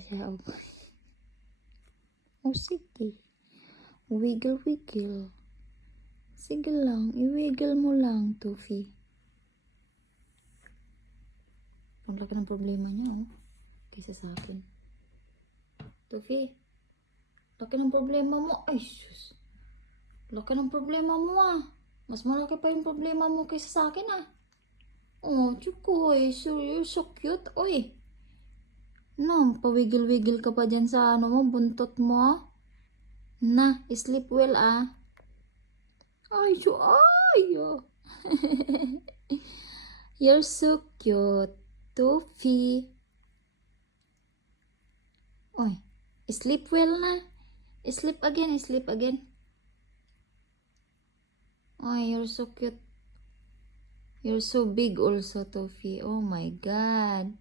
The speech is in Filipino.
siya. Oh, sige. Wiggle, wiggle. Sige lang. I-wiggle mo lang, Tufi. Ang laki ng problema niya, oh. Kaysa sa akin. Tufi. Laki ng problema mo. Ay, sus. Laki ng problema mo, ah. Mas malaki pa yung problema mo kaysa sa akin, ah. Oh, Chukoy. So, you're so cute, oy. No, pawigil-wigil ka pa dyan sa ano mo, buntot mo. Na, sleep well, ah. Ay, oh. You're so cute, Tufi. Oy, sleep well na. Sleep again, sleep again. Oy, you're so cute. You're so big also, Tufi. Oh my God.